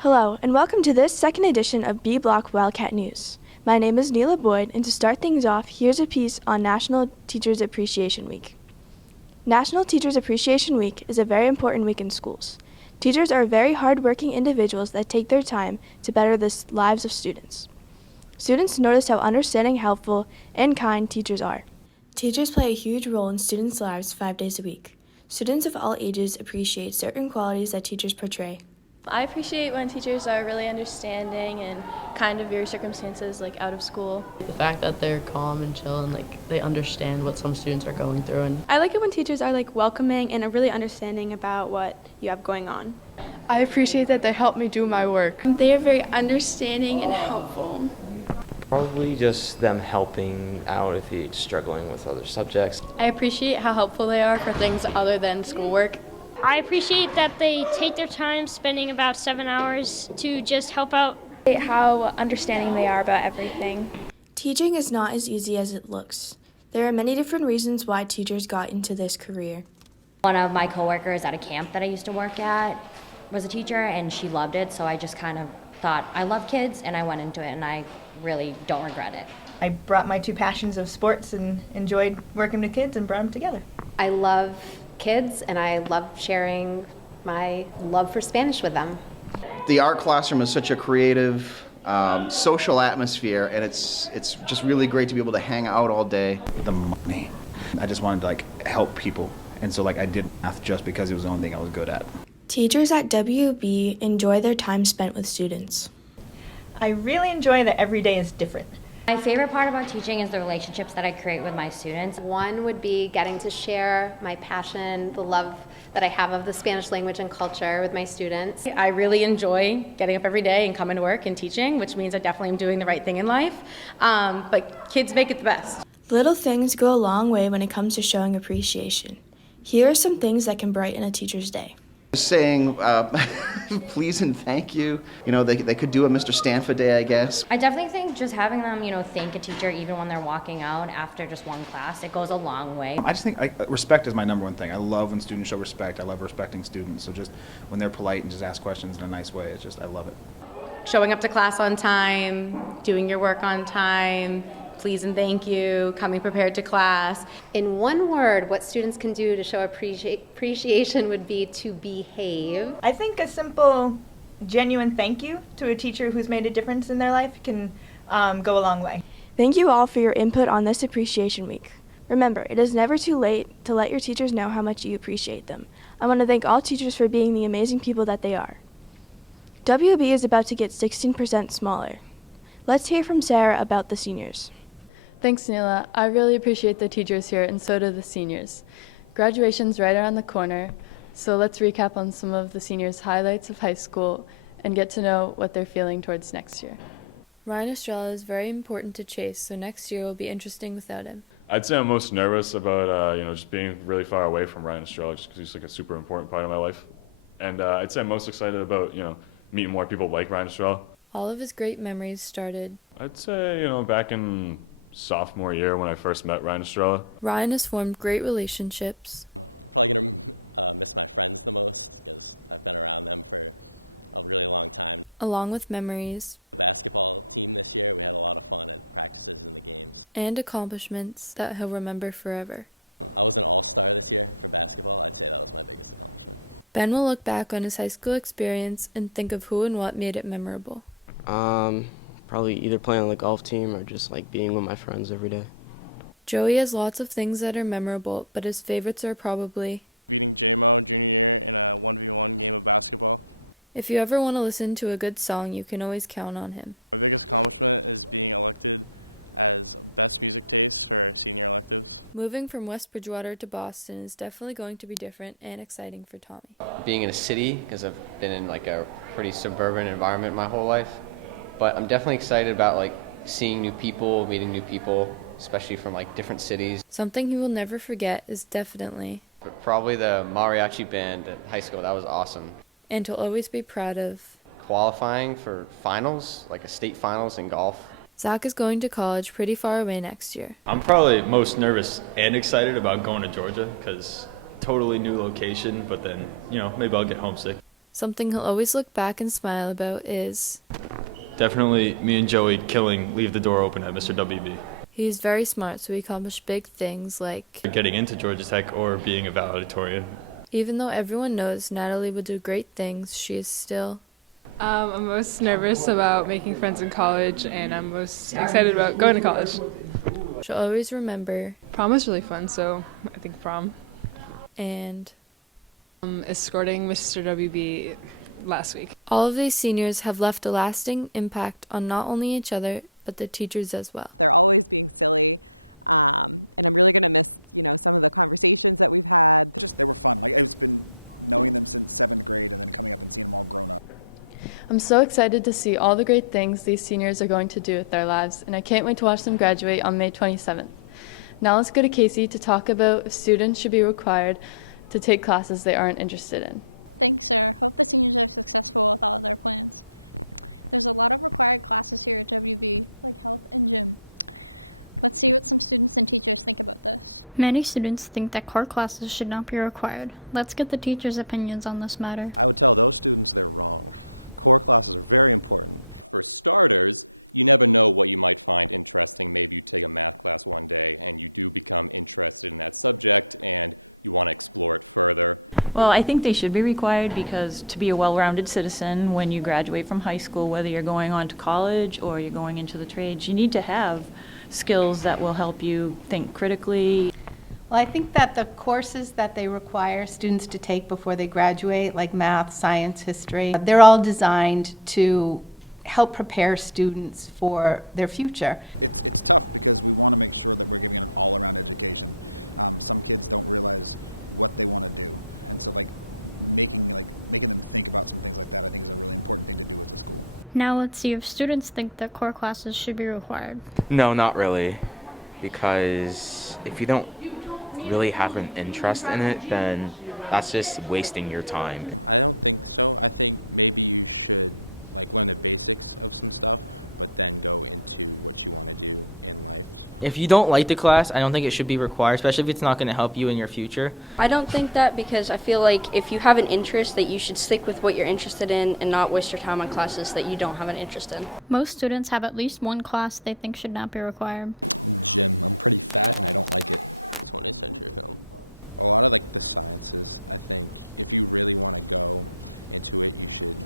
Hello, and welcome to this second edition of B Block Wildcat News. My name is Neela Boyd, and to start things off, here's a piece on National Teachers Appreciation Week. National Teachers Appreciation Week is a very important week in schools. Teachers are very hard-working individuals that take their time to better the lives of students. Students notice how understanding, helpful, and kind teachers are. Teachers play a huge role in students' lives 5 days a week. Students of all ages appreciate certain qualities that teachers portray. I appreciate when teachers are really understanding and kind of your circumstances, like out of school. The fact that they're calm and chill and they understand what some students are going through. And I like it when teachers are welcoming and are really understanding about what you have going on. I appreciate that they help me do my work. They are very understanding and helpful. Probably just them helping out if you're struggling with other subjects. I appreciate how helpful they are for things other than schoolwork. I appreciate that they take their time spending about 7 hours to just help out. How understanding they are about everything. Teaching is not as easy as it looks. There are many different reasons why teachers got into this career. One of my coworkers at a camp that I used to work at was a teacher, and she loved it, so I just kind of thought, I love kids, and I went into it, and I really don't regret it. I brought my two passions of sports and enjoyed working with kids and brought them together. I love kids, and I love sharing my love for Spanish with them. The art classroom is such a creative, social atmosphere, and it's just really great to be able to hang out all day. The money. I just wanted to help people, and so I did math just because it was the only thing I was good at. Teachers at WB enjoy their time spent with students. I really enjoy that every day is different. My favorite part about teaching is the relationships that I create with my students. One would be getting to share my passion, the love that I have of the Spanish language and culture with my students. I really enjoy getting up every day and coming to work and teaching, which means I definitely am doing the right thing in life. But kids make it the best. Little things go a long way when it comes to showing appreciation. Here are some things that can brighten a teacher's day. Saying please and thank you. They could do a Mr. Stanford Day, I guess. I definitely think just having them, thank a teacher even when they're walking out after just one class, it goes a long way. I just think respect is my number one thing. I love when students show respect. I love respecting students. So just when they're polite and just ask questions in a nice way, I love it. Showing up to class on time, doing your work on time, please and thank you, coming prepared to class. In one word, what students can do to show appreciation would be to behave. I think a simple, genuine thank you to a teacher who's made a difference in their life can go a long way. Thank you all for your input on this Appreciation Week. Remember, it is never too late to let your teachers know how much you appreciate them. I want to thank all teachers for being the amazing people that they are. WB is about to get 16% smaller. Let's hear from Sarah about the seniors. Thanks, Neela. I really appreciate the teachers here, and so do the seniors. Graduation's right around the corner, so let's recap on some of the seniors' highlights of high school and get to know what they're feeling towards next year. Ryan Estrella is very important to Chase, so next year will be interesting without him. I'd say I'm most nervous about just being really far away from Ryan Estrella, just because he's a super important part of my life. And I'd say I'm most excited about meeting more people like Ryan Estrella. All of his great memories started. I'd say back in sophomore year when I first met Ryan Estrella. Ryan has formed great relationships. I'm probably going to miss my friends the most because I've been around them for a really long time. Along with memories. The basketball team this year, we had a lot of fun at practices and the games. And accomplishments that he'll remember forever. I was an all-star this year for basketball. I'd say that was my biggest accomplishment. Ben will look back on his high school experience and think of who and what made it memorable. Probably either playing on the golf team or just being with my friends every day. Joey has lots of things that are memorable, but his favorites are probably beating JMO junior year in a 1v1 game of basketball. If you ever want to listen to a good song, you can always count on him. My biggest accomplishment is being elected as best music taste for our senior electives. Moving from West Bridgewater to Boston is definitely going to be different and exciting for Tommy. Being in a city is been in a pretty suburban environment my whole life, but I'm definitely excited about seeing new people, meeting new people, especially from different cities. Something he will never forget is definitely probably the mariachi band in high school. That was awesome. And he'll always be proud of qualifying for finals, state finals in golf. Zach is going to college pretty far away next year. I'm probably most nervous and excited about going to Georgia because totally new location, but then maybe I'll get homesick. Something he'll always look back and smile about is Definitely me and Joey killing Leave the Door Open at Mr. WB. he's very smart, so he accomplished big things like, Getting into Georgia Tech or being a valedictorian. even though everyone knows Natalie would do great things, she is still I'm most nervous about making friends in college, and I'm most excited about going to college. she'll always remember Prom was really fun, so prom. and Escorting Mr. WB last week. all of these seniors have left a lasting impact on not only each other, but the teachers as well. They're always being silly, and I'm really going to miss, some of the conversations that we've had. They were fun. Like, it's been knowing them since 7th grade and then coming up and seeing them all grown up. I'm so excited to see all the great things these seniors are going to do with their lives, and I can't wait to watch them graduate on May 27th. Now let's go to Casey to talk about if students should be required to take classes they aren't interested in. Thanks, Sarah. Hope the seniors are successful with all of their plans. There's a lot of required classes here at WB, like health and gym. Let's see what some students and teachers think about this. Many students think that core classes should not be required. Let's get the teachers' opinions on this matter. I would tell those students they're wrong. Core classes are very important. For starters, you never know what you might find interesting. Maybe you take a math class one day and you do become interested in that subject and you want to explore it further. Well, I think they should be required because to be a well-rounded citizen when you graduate from high school, whether you're going on to college or you're going into the trades, you need to have skills that will help you think critically. Well, I think that the courses that they require students to take before they graduate, like math, science, history, they're all designed to help prepare students for their future. It's tough because we want to make sure that we're giving an all-around education. Some kids don't realize what they want to do, and so making them think about some things like that, I think, is a really important thing to do as a school. Now let's see if students think that core classes should be required. No, not really, because if you don't really have an interest in it, then that's just wasting your time. I don't think so. I think maybe you should learn the basics of some stuff, but then go into what you want to do in life. If you don't like the class, I don't think it should be required, especially if it's not going to help you in your future. I don't think that because I feel like if you have an interest that you should stick with what you're interested in and not waste your time on classes that you don't have an interest in. Most students have at least one class they think should not be required. Gym. I'm pretty fat and I don't like it. 20th century film. A lot of the sciences, I think, if you really want to go into it, you should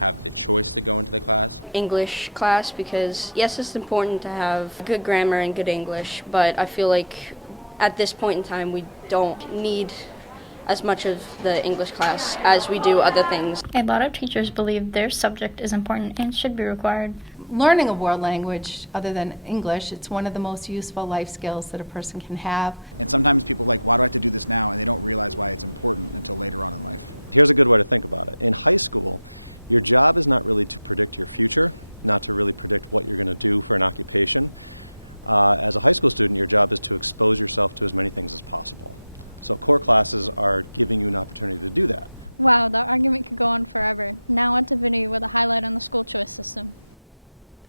have the choice to go into the class. English class, because yes, it's important to have good grammar and good English, but I feel like at this point in time we don't need as much of the English class as we do other things. A lot of teachers believe their subject is important and should be required. Learning a world language other than English, it's one of the most useful life skills that a person can have. And sometimes people are like, why do I have to do this now? And they don't realize why it's important until later on in life. Here's a good way to think about it. In high school, your job is not really to predict your future, not to really predict what you're going to do for an occupation. As a high school student, your job is to expose yourself to as many things as possible. So core classes are giving you an opportunity to do that. Wow, that argument could go on forever. Now on to Vinny with a highlight on the school choice system.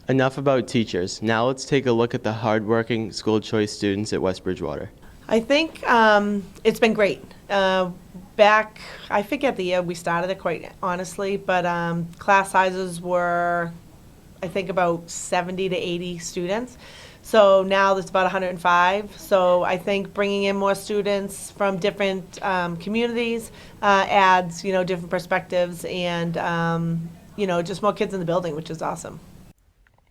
Enough about teachers. Now let's take a look at the hardworking school choice students at West Bridgewater. I think it's been great. Back, I forget the year we started it, quite honestly, but class sizes were, I think, about 70 to 80 students. So now there's about 105. So I think bringing in more students from different communities adds, different perspectives and, just more kids in the building, which is awesome.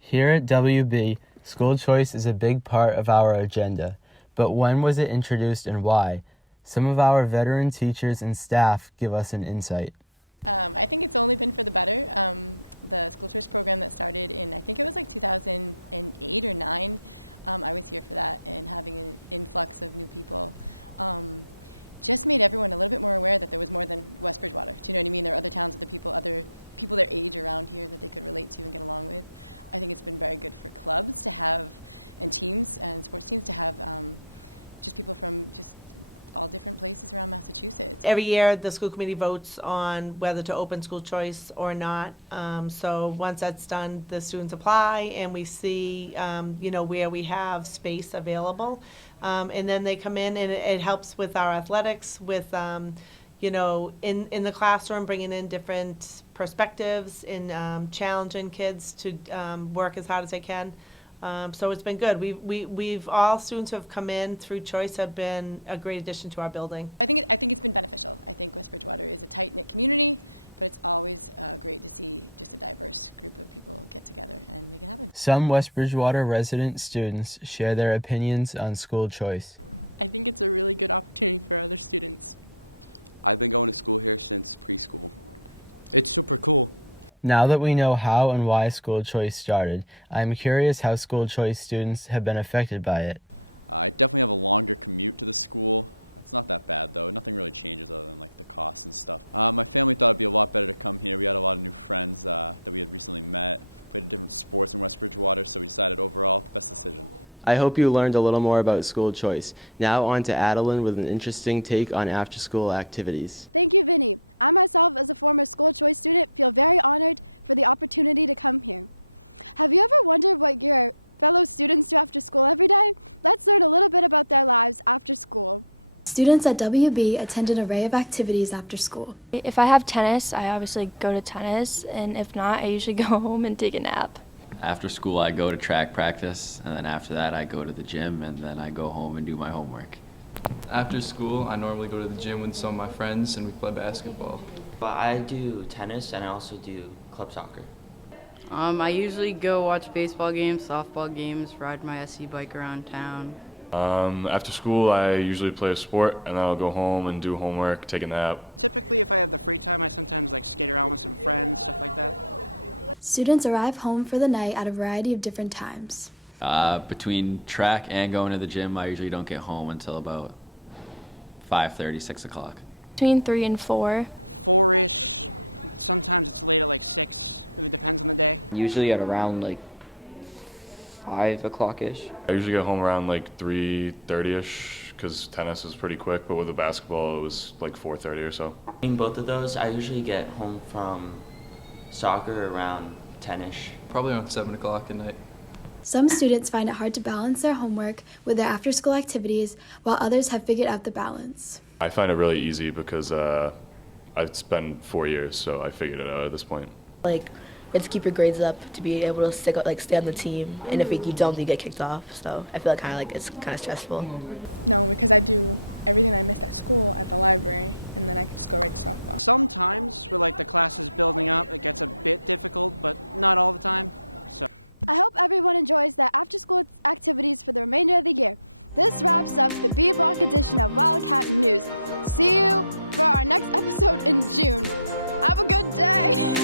Here at WB, school choice is a big part of our agenda. But when was it introduced and why? Some of our veteran teachers and staff give us an insight. I think it's only been for the better. The school choice program that started in, I think it was 2008 or 9, I was here for that, and having an influx of new people just made everyone a little bit more aware that there was more than West Bridgewater. Do you know what I mean? There are other towns, other people their age around here that they could relate to and get along with. I think it's been very good for clubs to have, and teams and sports teams to have just people from just all different places around Massachusetts. Every year, the school committee votes on whether to open school choice or not. So once that's done, the students apply, and we see, where we have space available. And then they come in, and it helps with our athletics, with, in the classroom, bringing in different perspectives and challenging kids to work as hard as they can. So it's been good. We've all students who have come in through choice have been a great addition to our building. I think it's been beneficial. I think West Bridgewater is a tight-knit community, but it's always great to see just a diverse group of people get together and make it happen. Some West Bridgewater resident students share their opinions on school choice. I think it's a really good opportunity for other students. I've been going to school here since preschool. It's super cool. Now that we know how and why school choice started, I'm curious how school choice students have been affected by it. I definitely have a longer commute to the school. It's not that bad though. Nothing really changes other than like the costs and stuff. My family thought it'd be a lot better to come here. We had a lot of new friends that we had recently met. Played different sports in West Bridgewater, so we decided overall, best decision. I hope you learned a little more about school choice. Now on to Adeline with an interesting take on after-school activities. Thank you, Vinny. I myself, as a former school choice student, feel very honored for the opportunity to come here. Have you ever wondered what your fellow students do after school every day? Let's learn a little bit about their lives after school. Students at WB attend an array of activities after school. If I have tennis, I obviously go to tennis, and if not, I usually go home and take a nap. After school, I go to track practice, and then after that, I go to the gym, and then I go home and do my homework. After school, I normally go to the gym with some of my friends, and we play basketball. But I do tennis, and I also do club soccer. I usually go watch baseball games, softball games, ride my SC bike around town. After school, I usually play a sport, and then I'll go home and do homework, take a nap. Typically, if I have the free time, I sometimes skate around with some friends, stuff like that. Students arrive home for the night at a variety of different times. Between track and going to the gym, I usually don't get home until about 5:30, 6 o'clock. Between 3 and 4. 4-ish. Sometimes it's late at 6. Really depends on the day. Usually at around 5 o'clock-ish. I usually get home around 3:30-ish, because tennis is pretty quick, but with the basketball, it was 4:30 or so. In both of those, I usually get home from soccer around 10-ish. Probably around 7 o'clock at night. Some students find it hard to balance their homework with their after-school activities, while others have figured out the balance. I find it really easy because it's been 4 years, so I figured it out at this point. You have to keep your grades up to be able to stay on the team, and if you don't, you get kicked off. So I feel it's kind of stressful. No, because I do everything I missed at school at the library, and then I can just go right to softball. Sometimes, where the class is building up, it gets a bit difficult, but not all the time. So I hope everyone enjoys their after-school activities for the remainder of the year. This wraps up the B Block edition of Wildcat News. See you for our next episode in June. Have a good day.